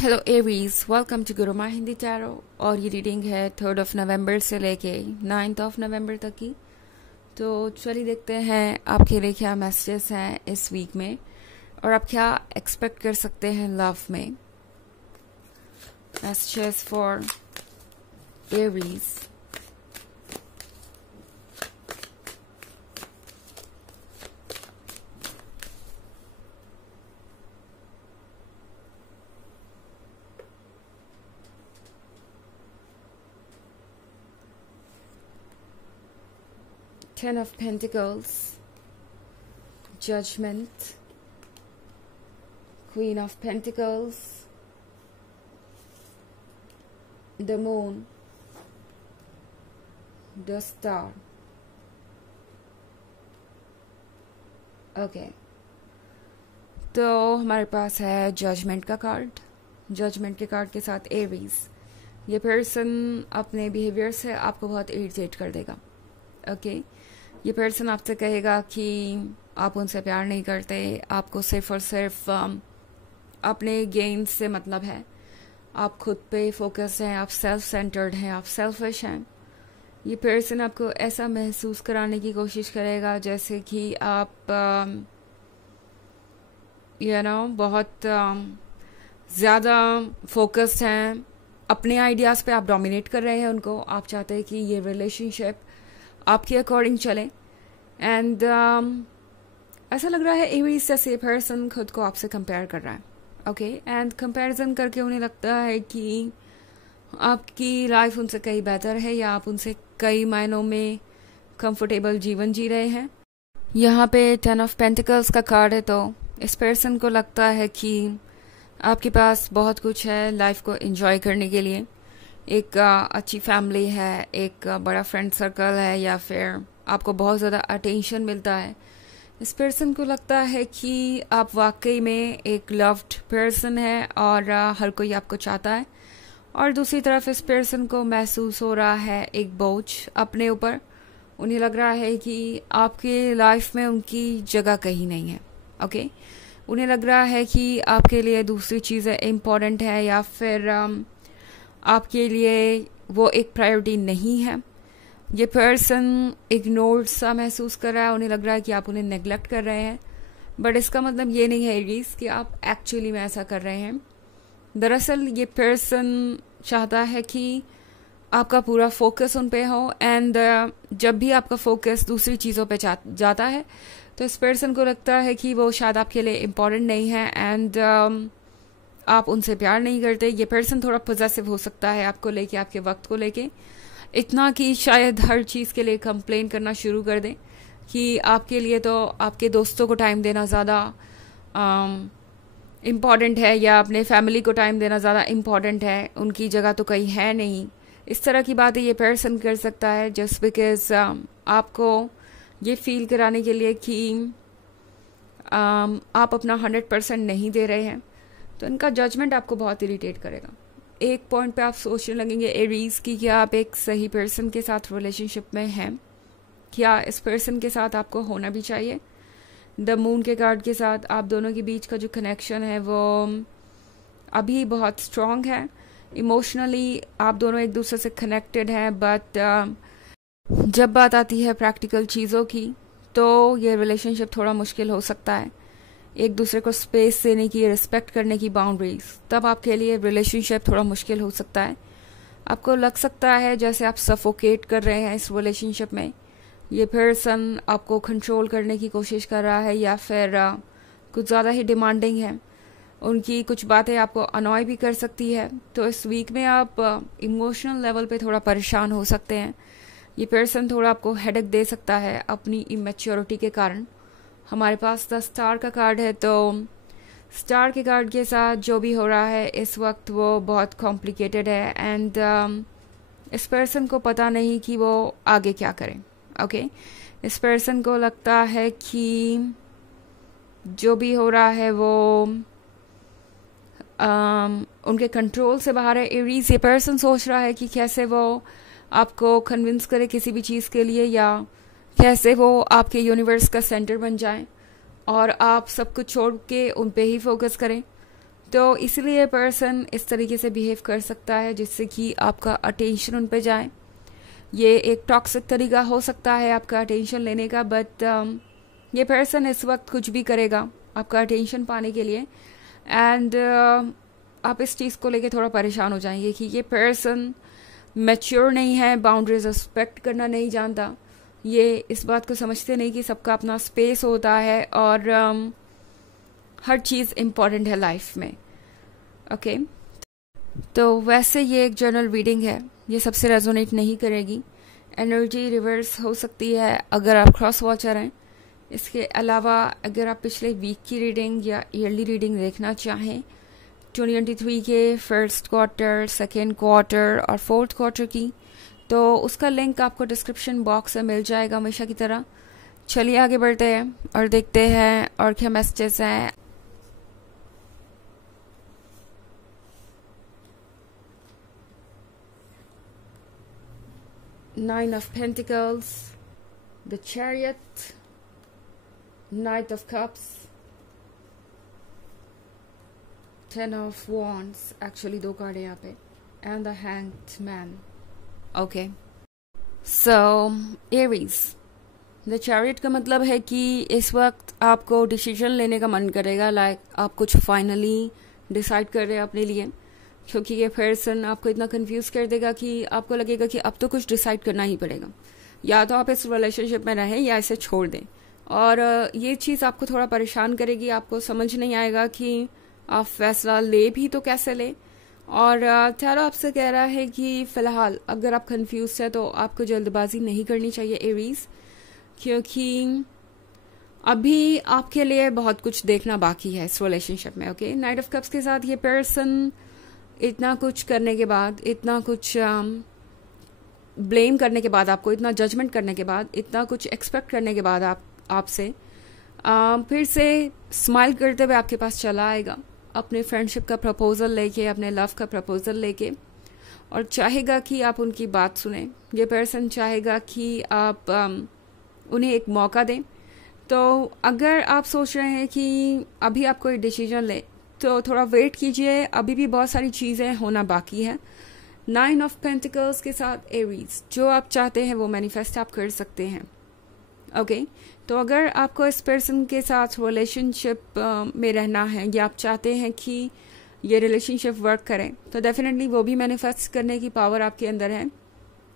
Hello Aries, welcome to Guruma Hindi tarot. और ये reading है 3 नवंबर से लेके 9 नवंबर तक की। तो चलिए देखते हैं आपके लिए क्या मैसेजेस हैं इस वीक में और आप क्या एक्सपेक्ट कर सकते हैं लव में। Messages for Aries. Ten of Pentacles, Judgment, Queen of Pentacles, the Moon, the Star. Okay, तो हमारे पास है जजमेंट का कार्ड। जजमेंट के कार्ड के साथ एरीज। ये पर्सन अपने बिहेवियर से आपको बहुत इरिटेट कर देगा। ओके, ये पर्सन आपसे कहेगा कि आप उनसे प्यार नहीं करते, आपको सिर्फ और सिर्फ अपने गेन से मतलब है, आप खुद पे फोकस हैं, आप सेल्फ सेंटर्ड हैं, आप सेल्फिश हैं। ये पर्सन आपको ऐसा महसूस कराने की कोशिश करेगा जैसे कि आप बहुत ज़्यादा फोकस्ड हैं, अपने आइडियाज़ पे आप डोमिनेट कर रहे हैं उनको। आप चाहते हैं कि ये रिलेशनशिप आपके अकॉर्डिंग चले एंड ऐसा लग रहा है एरीज जैसे पर्सन खुद को आपसे कंपेयर कर रहा है। ओके, एंड कंपैरिजन करके उन्हें लगता है कि आपकी लाइफ उनसे कहीं बेहतर है या आप उनसे कई मायनों में कंफर्टेबल जीवन जी रहे हैं। यहाँ पे 10 ऑफ पेंटिकल्स का कार्ड है, तो इस पर्सन को लगता है कि आपके पास बहुत कुछ है लाइफ को एंजॉय करने के लिए। एक अच्छी फैमिली है, एक बड़ा फ्रेंड सर्कल है, या फिर आपको बहुत ज़्यादा अटेंशन मिलता है। इस पर्सन को लगता है कि आप वाकई में एक लव्ड पर्सन है और हर कोई आपको चाहता है। और दूसरी तरफ इस पर्सन को महसूस हो रहा है एक बोझ अपने ऊपर। उन्हें लग रहा है कि आपके लाइफ में उनकी जगह कहीं नहीं है। ओके, उन्हें लग रहा है कि आपके लिए दूसरी चीज़ें इम्पोर्टेंट है या फिर आपके लिए वो एक प्रायोरिटी नहीं है। ये पर्सन इग्नोर्ड सा महसूस कर रहा है, उन्हें लग रहा है कि आप उन्हें नेग्लेक्ट कर रहे हैं। बट इसका मतलब ये नहीं है एरीज कि आप एक्चुअली में ऐसा कर रहे हैं। दरअसल ये पर्सन चाहता है कि आपका पूरा फोकस उन पे हो एंड जब भी आपका फोकस दूसरी चीज़ों पे जाता है तो इस पर्सन को लगता है कि वो शायद आपके लिए इम्पोर्टेंट नहीं है एंड आप उनसे प्यार नहीं करते। ये पर्सन थोड़ा पॉजेसिव हो सकता है आपको लेके, आपके वक्त को लेके, इतना कि शायद हर चीज़ के लिए कंप्लेन करना शुरू कर दें कि आपके लिए तो आपके दोस्तों को टाइम देना ज़्यादा इम्पॉर्टेंट है या अपने फैमिली को टाइम देना ज़्यादा इम्पॉर्टेंट है, उनकी जगह तो कहीं है नहीं। इस तरह की बातें ये पर्सन कर सकता है जस्ट बिकॉज आपको ये फील कराने के लिए कि आप अपना 100% नहीं दे रहे हैं। तो इनका जजमेंट आपको बहुत इरिटेट करेगा। एक पॉइंट पे आप सोचने लगेंगे एरीज की क्या आप एक सही पर्सन के साथ रिलेशनशिप में हैं, क्या इस पर्सन के साथ आपको होना भी चाहिए। द मून के कार्ड के साथ आप दोनों के बीच का जो कनेक्शन है वो अभी बहुत स्ट्रॉन्ग है। इमोशनली आप दोनों एक दूसरे से कनेक्टेड हैं, बट जब बात आती है प्रैक्टिकल चीज़ों की तो ये रिलेशनशिप थोड़ा मुश्किल हो सकता है। एक दूसरे को स्पेस देने की, रिस्पेक्ट करने की बाउंड्रीज, तब आपके लिए रिलेशनशिप थोड़ा मुश्किल हो सकता है। आपको लग सकता है जैसे आप सफोकेट कर रहे हैं इस रिलेशनशिप में। ये पर्सन आपको कंट्रोल करने की कोशिश कर रहा है या फिर कुछ ज़्यादा ही डिमांडिंग है। उनकी कुछ बातें आपको अनॉय भी कर सकती है। तो इस वीक में आप इमोशनल लेवल पे थोड़ा परेशान हो सकते हैं। ये पर्सन थोड़ा आपको हेडेक दे सकता है अपनी इमेच्योरिटी के कारण। हमारे पास 10 स्टार का कार्ड है, तो स्टार के कार्ड के साथ जो भी हो रहा है इस वक्त वो बहुत कॉम्प्लिकेटेड है एंड इस पर्सन को पता नहीं कि वो आगे क्या करें। ओके, इस पर्सन को लगता है कि जो भी हो रहा है वो उनके कंट्रोल से बाहर है। एरीज, ये पर्सन सोच रहा है कि कैसे वो आपको कन्विंस करे किसी भी चीज़ के लिए, या कैसे वो आपके यूनिवर्स का सेंटर बन जाए और आप सब कुछ छोड़ के उन पे ही फोकस करें। तो इसलिए पर्सन इस तरीके से बिहेव कर सकता है जिससे कि आपका अटेंशन उन पे जाए। ये एक टॉक्सिक तरीका हो सकता है आपका अटेंशन लेने का, बट ये पर्सन इस वक्त कुछ भी करेगा आपका अटेंशन पाने के लिए। एंड आप इस चीज़ को लेके थोड़ा परेशान हो जाएंगे कि ये पर्सन मैच्योर नहीं है, बाउंड्रीज रिस्पेक्ट करना नहीं जानता, ये इस बात को समझते नहीं कि सबका अपना स्पेस होता है और हर चीज़ इम्पॉर्टेंट है लाइफ में। ओके तो वैसे ये एक जनरल रीडिंग है, ये सबसे रेजोनेट नहीं करेगी। एनर्जी रिवर्स हो सकती है अगर आप क्रॉस वॉचर हैं। इसके अलावा अगर आप पिछले वीक की रीडिंग या ईयरली रीडिंग देखना चाहें 2023 के फर्स्ट क्वार्टर, सेकेंड क्वार्टर और फोर्थ क्वार्टर की, तो उसका लिंक आपको डिस्क्रिप्शन बॉक्स में मिल जाएगा हमेशा की तरह। चलिए आगे बढ़ते हैं और देखते हैं और क्या मैसेजेस हैं। Nine of Pentacles, the Chariot, Knight of Cups, Ten of Wands, actually दो कार्ड है यहाँ पे, and the Hanged Man. Okay. So, Aries. The Chariot का मतलब है कि इस वक्त आपको डिसीजन लेने का मन करेगा, लाइक आप कुछ फाइनली डिसाइड कर रहे हैं अपने लिए, क्योंकि ये पर्सन आपको इतना कंफ्यूज कर देगा कि आपको लगेगा कि अब तो कुछ डिसाइड करना ही पड़ेगा, या तो आप इस रिलेशनशिप में रहें या इसे छोड़ दें। और ये चीज़ आपको थोड़ा परेशान करेगी, आपको समझ नहीं आएगा कि आप फैसला ले भी तो कैसे ले। और टैरो आपसे कह रहा है कि फ़िलहाल अगर आप कंफ्यूज है तो आपको जल्दबाजी नहीं करनी चाहिए एरीज, क्योंकि अभी आपके लिए बहुत कुछ देखना बाकी है इस रिलेशनशिप में। ओके नाइट ऑफ कप्स के साथ ये पर्सन इतना कुछ करने के बाद, इतना कुछ ब्लेम करने के बाद, आपको इतना जजमेंट करने के बाद, इतना कुछ एक्सपेक्ट करने के बाद आपसे फिर से स्माइल करते हुए आपके पास चला आएगा अपने फ्रेंडशिप का प्रपोजल लेके, अपने लव का प्रपोजल लेके, और चाहेगा कि आप उनकी बात सुने। ये पर्सन चाहेगा कि आप उन्हें एक मौका दें। तो अगर आप सोच रहे हैं कि अभी आप कोई डिसीजन ले तो थोड़ा वेट कीजिए, अभी भी बहुत सारी चीज़ें होना बाकी है। 9 ऑफ पेंटिकल्स के साथ एरीज, जो आप चाहते हैं वो मैनिफेस्ट आप कर सकते हैं। ओके तो अगर आपको इस पर्सन के साथ रिलेशनशिप में रहना है या आप चाहते हैं कि ये रिलेशनशिप वर्क करे, तो डेफिनेटली वो भी मैनिफेस्ट करने की पावर आपके अंदर है।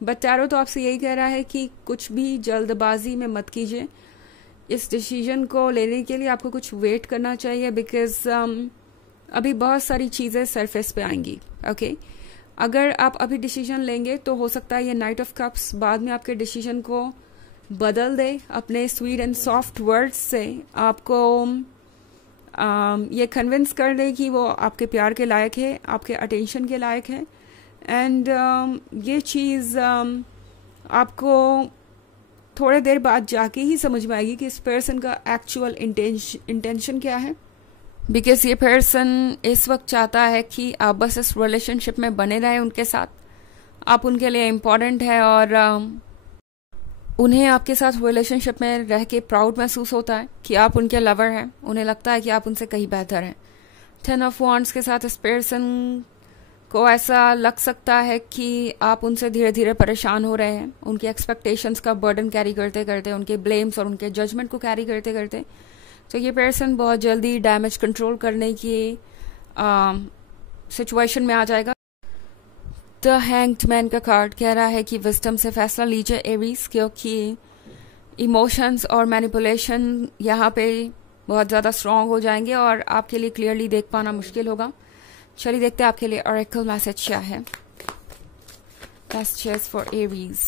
बट टैरो तो आपसे यही कह रहा है कि कुछ भी जल्दबाजी में मत कीजिए, इस डिसीजन को लेने के लिए आपको कुछ वेट करना चाहिए, बिकॉज अभी बहुत सारी चीज़ें सरफेस पे आएंगी। ओके अगर आप अभी डिसीजन लेंगे तो हो सकता है ये नाइट ऑफ कप्स बाद में आपके डिसीजन को बदल दे, अपने स्वीट एंड सॉफ्ट वर्ड्स से आपको ये कन्विंस कर दे कि वो आपके प्यार के लायक है, आपके अटेंशन के लायक है। एंड ये चीज़ आपको थोड़े देर बाद जाके ही समझ में आएगी कि इस पर्सन का एक्चुअल इंटेंशन क्या है। बिकॉज ये पर्सन इस वक्त चाहता है कि आप बस इस रिलेशनशिप में बने रहें उनके साथ, आप उनके लिए इम्पोर्टेंट है और उन्हें आपके साथ रिलेशनशिप में रह के प्राउड महसूस होता है कि आप उनके लवर हैं, उन्हें लगता है कि आप उनसे कहीं बेहतर हैं। 10 ऑफ वॉन्ड्स के साथ इस पर्सन को ऐसा लग सकता है कि आप उनसे धीरे धीरे परेशान हो रहे हैं, उनकी एक्सपेक्टेशंस का बर्डन कैरी करते करते, उनके ब्लेम्स और उनके जजमेंट को कैरी करते करते। तो ये पर्सन बहुत जल्दी डैमेज कंट्रोल करने की सिचुएशन में आ जाएगा। द हैंग्ड मैन का कार्ड कह रहा है कि विजडम से फैसला लीजिए एरीज, क्योंकि इमोशंस और मैनिपुलेशन यहाँ पे बहुत ज़्यादा स्ट्रॉन्ग हो जाएंगे और आपके लिए क्लियरली देख पाना मुश्किल होगा। चलिए देखते हैं आपके लिए ऑरेकल मैसेज क्या है। Messages for Aries.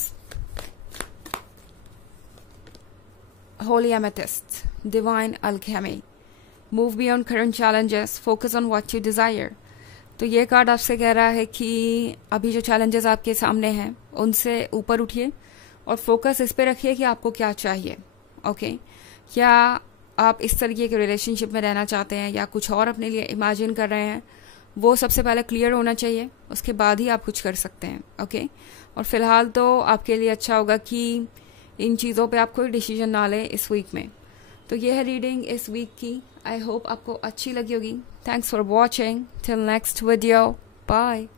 Holi amethyst, divine Alchemy, move beyond current challenges, focus on what you desire. तो ये कार्ड आपसे कह रहा है कि अभी जो चैलेंजेस आपके सामने हैं उनसे ऊपर उठिए और फोकस इस पे रखिए कि आपको क्या चाहिए। ओके क्या आप इस तरीके के रिलेशनशिप में रहना चाहते हैं या कुछ और अपने लिए इमेजिन कर रहे हैं, वो सबसे पहले क्लियर होना चाहिए, उसके बाद ही आप कुछ कर सकते हैं। ओके और फिलहाल तो आपके लिए अच्छा होगा कि इन चीज़ों पे आप कोई डिसीजन ना लें इस वीक में। तो ये है रीडिंग इस वीक की। आई होप आपको अच्छी लगी होगी। Thanks for watching. Till next video. Bye.